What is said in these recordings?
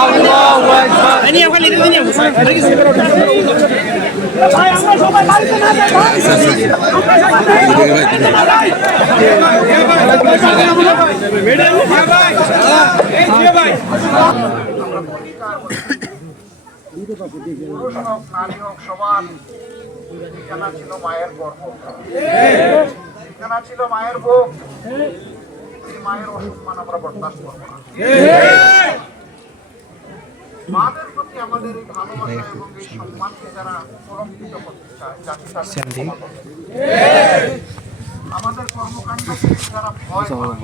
আল্লাহু আকবার। এই নিয়ে খালি নিয়ে ভাই আমরা সবাই বাড়িতে না যাই ভাই। পুরুষ হোক নারী হোক সমান ঠিকানা ছিল মায়ের গর্ভ, ঠিকানা ছিল মায়ের বুক। এই মায়ের অসম্মান আমরা বরদাস্ত করবো না। মাদের প্রতি আমাদের এই ভালোবাসা এবং এই সম্মানকে যারা কলঙ্কিত করতে চায়, জাতি তাদের ক্ষমা করবে। আমাদের কর্মকাণ্ডকে যারা ভয় পায়,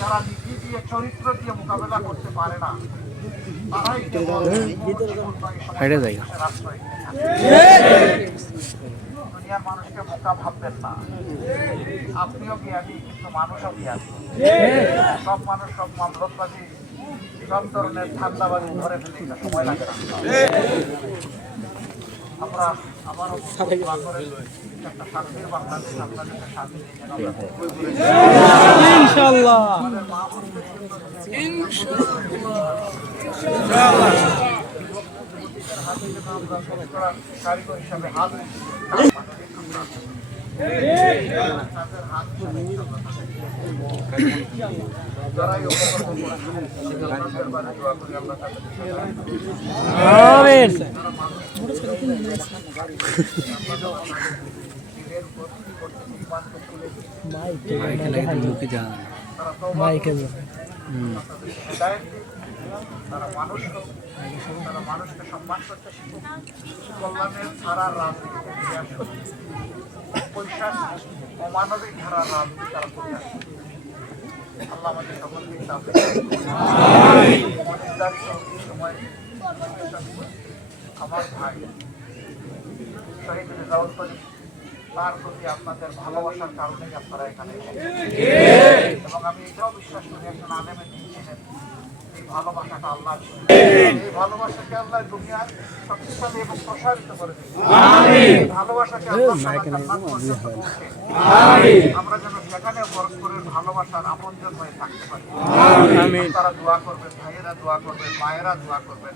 যারা নীতি দিয়ে চরিত্র দিয়ে মোকাবেলা করতে পারে না, তারাই কেবল আশ্রয়। দুনিয়ার মানুষকে বোকা ভাববেন না। আপনিও জ্ঞানী, কিন্তু মানুষও জ্ঞানী। সব মানুষ সব মামলতবাদী, সব ধরনের ঠান্ডাবাদী ধরে ফেলে এটা সময় লাগে না। আমরা আবারও একটা শান্তির বাংলাদেশ আপনাদের শান্তি ইনশাআল্লাহ। কারিগর হিসাবে হাত তারা মানুষ হোক, তারা মানুষকে সম্মান করতে শিখুক, কল্যাণের ধারার রাজনীতি করতে আসুক, পৈশাচ অমানবিক ধারার রাজনীতি তারা করতে আসুক। আল্লাহ আমাদের সকলকে সময় আমার ভাই শহীদ রেজাউল করিম, তার প্রতি আপনাদের ভালোবাসার কারণেই আপনারা এখানে এবং আমি এটাও বিশ্বাস করি একজন আলেমের দিন ছিলেন। এই ভালোবাসাটা আল্লাহ, এই ভালোবাসাকে আল্লাহ দুনিয়ার শক্তিশালী এবং প্রসারিত করে দিয়েছে। ভালোবাসাকে আমরা যেন সেখানে পরস্পরের ভালোবাসার আপনজন হয়ে থাকতে পারি। তারা দোয়া করবেন, ভাইয়েরা দোয়া করবেন, মায়েরা দোয়া করবেন,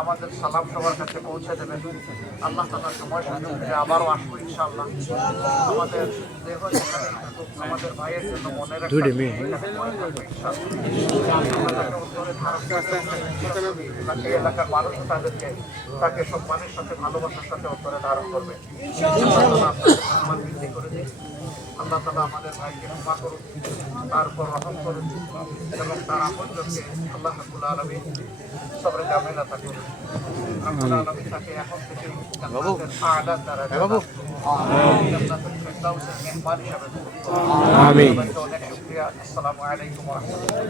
আমাদের সালাম সবার কাছে পৌঁছে দেবেন। আল্লাহ তাআলা সময় সুযোগ দিলে আবারও আসবো ইনশাআল্লাহ। আমাদের দেহ যেখানে থাকুক, আমাদের ভাইয়ের জন্য মনে রাখবেন এলাকার মানুষ তাকে সম্মানের সাথে ভালোবাসার সাথে অন্তরে ধারণ করবে। সম্মান বৃদ্ধি করে দিন। আল্লাহ তাআলা আমাদের ভাইকে ক্ষমা করুন, তার উপর রহম করুন এবং তার আপনজনকে আল্লাহ রাব্বুল আলামিন সবরে কামেলা থাকুন। রাব্বুল আলামিন তাকে এখন থেকে জান্নাতের আ'লা দারাজাত, জান্নাতুল ফিরদাউসের মেহমান হিসেবে কবুল করুন। আমিন। অনেক শুকরিয়া। আসসালামু আলাইকুম ওয়া রাহমাতুল্লাহ।